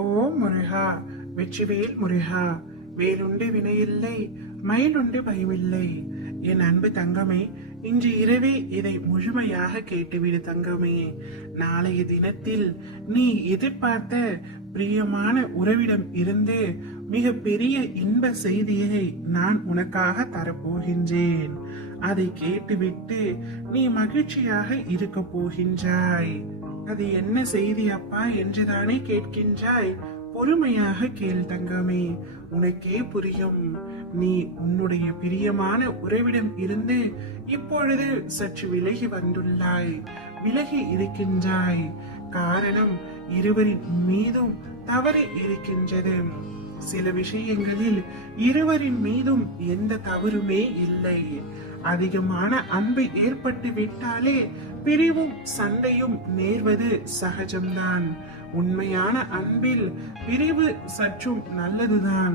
ஓ முருகா, வெற்றிவேல் முருகா, வேலுண்டு வினையில்லை, மயிலுண்டு பயமில்லை. என் அன்பு தங்கமே, இன்று இரவே இதை முழுமையாக கேட்டுவிடு தங்கமே. நாளைய தினத்தில் நீ எதிர்பார்த்த பிரியமான உறவிடம் இருந்து மிக பெரிய இன்ப செய்தியை நான் உனக்காக தரப்போகின்றேன். அதை கேட்டுவிட்டு நீ மகிழ்ச்சியாக இருக்க போகின்றாய். அது என்ன செய்தி அப்பா என்றுதானே கேட்கின்றாய்? பொறுமையாக கேள் தங்கமே, உனக்கே புரியும். நீ உன்னுடைய பிரியமான உறவிடம் இருந்து இப்பொழுது சற்று விலகி வந்துள்ளாய், விலகி இருக்கின்றாய். காரணம், இருவரின் மீதும் தவறு இருக்கின்றது. சில விஷயங்களில் இருவரின் மீதும் எந்த தவறுமே இல்லை. அதிகமான அன்பு ஏற்பட்டு விட்டாலே பிரிவும் சண்டையும் நேர்வது சகஜம்தான். உண்மையான அன்பில் பிரிவு சற்றும் நல்லதுதான்.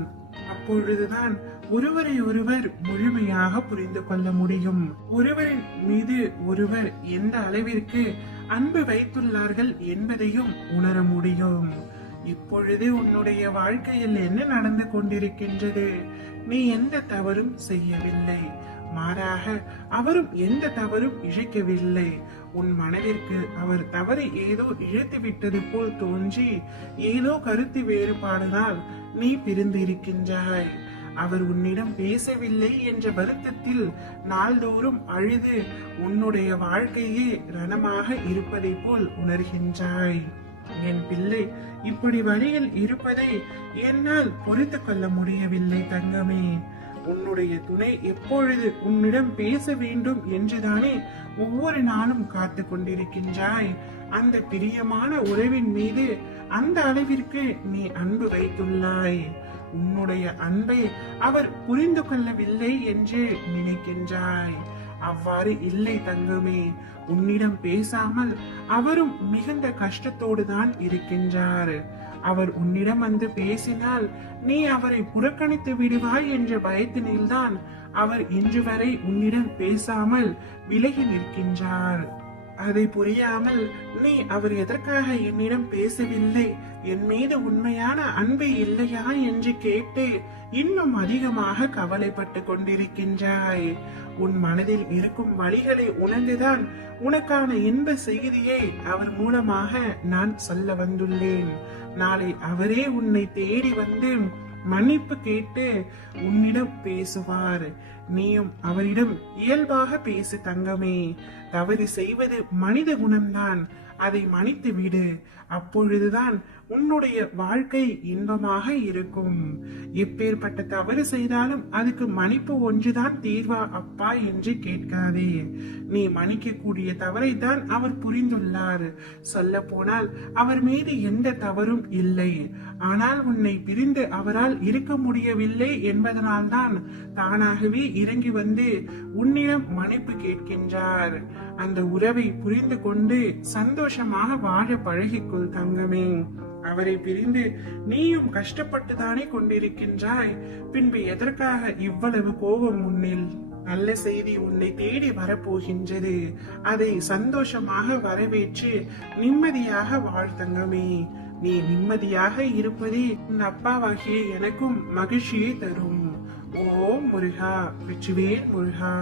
அப்பொழுதுதான் ஒருவரை ஒருவர் முழுமையாக புரிந்து கொள்ள முடியும். ஒருவரின் மீது ஒருவர் எந்த அளவிற்கு அன்பு வைத்துள்ளார்கள் என்பதையும் உணர முடியும். இப்பொழுது உன்னுடைய வாழ்க்கையில் என்ன நடந்து கொண்டிருக்கின்றது? நீ எந்த தவறும் செய்யவில்லை, மாறாக அவரும் எந்த தவறும் இழைக்கவில்லை. உன் மனதிற்கு அவர் தவறு ஏதோ இழைத்து விட்டது போல் தோன்றி ஏதோ கருத்து வேறுபாடுனால் நீ பிரிந்து இருக்கின்றாய். அவர் உன்னிடம் பேசவில்லை என்ற வருத்தத்தில் நாள்தோறும் அழுது உன்னுடைய வாழ்க்கையே ரணமாக இருப்பதை போல் உணர்கின்றாய். என் பிள்ளை, இப்படி வழியில் இருப்பதை என்னால் பொறுத்து கொள்ள முடியவில்லை தங்கமே. உன்னுடைய துணை எப்பொழுது உன்னிடம் பேச வேண்டும் என்றுதானே ஒவ்வொரு நாளும் காத்து கொண்டிருக்கின்றாய். அந்த பிரியமான உறவின் மீது அந்த அளவிற்கு நீ அன்பு வைத்துள்ளாய். உன்னுடைய அன்பை அவர் புரிந்து கொள்ளவில்லை என்று நினைக்கின்றாய். அவ்வாறு இல்லை தங்கமே. உன்னிடம் பேசாமல் அவரும் மிகுந்த கஷ்டத்தோடு தான் இருக்கின்றார். அவர் உன்னிடம் வந்து பேசினால் நீ அவரை புறக்கணித்து விடுவாய் என்ற பயத்தினில்தான் அவர் இன்று வரை உன்னிடம் பேசாமல் விலகி நிற்கின்றார். அதை புரியாமல் நீ அவர் எதற்காக என்னிடம் பேசவில்லை, என் மீது உண்மையான அன்பு இல்லையா என்று கேட்டு இன்னும் அதிகமாக கவலைப்பட்டு கொண்டிருக்கின்றாய். உன் மனதில் இருக்கும் வழிகளை உணர்ந்துதான் உனக்கான இன்ப செய்தியை அவர் மூலமாக நான் சொல்ல வந்துள்ளேன். நாளை அவரே உன்னை தேடி வந்து மன்னிப்பு கேட்டு உன்னிடம் பேசுவார். நீயும் அவரிடம் இயல்பாக பேசு தங்கமே. தவறு செய்வது மனித குணம்தான், அதை மன்னித்து விடு. அப்பொழுதுதான் உன்னுடைய வாழ்க்கை இன்பமாக இருக்கும். எப்பேற்பட்ட தவறு செய்தாலும் அதுக்கு மன்னிப்பு ஒன்றுதான் தீர்வா அப்பா என்று கேட்காதே. நீ மன்னிக்க கூடிய தவறை தான் அவர் புரிந்துள்ளார். சொல்ல போனால் அவர் மீது எந்த தவறும் இல்லை. ஆனால் உன்னை பிரிந்து அவரால் இருக்க முடியவில்லை என்பதனால்தான் தானாகவே இறங்கி வந்து உன்னிடம் மன்னிப்பு கேட்கின்றார். அந்த உறவை புரிந்து கொண்டு சந்தோஷமாக வாழ பழகிக்கொள் தங்கமே. அவரை பிரிந்து நீயும் கஷ்டப்பட்டுதானே கொண்டிருக்கின்றாய். பின்பு எதற்காக இவ்வளவு கோபம் உன்னில்? நல்ல செய்தி உன்னை தேடி வரப்போகின்றது. அதை சந்தோஷமாக வரவேற்று நிம்மதியாக வாழ்த்தங்கமே. நீ நிம்மதியாக இருப்பதே உன் அப்பாவாகிய எனக்கும் மகிழ்ச்சியை தரும். ஓ முருகா, வெற்றிவேல் முருகா.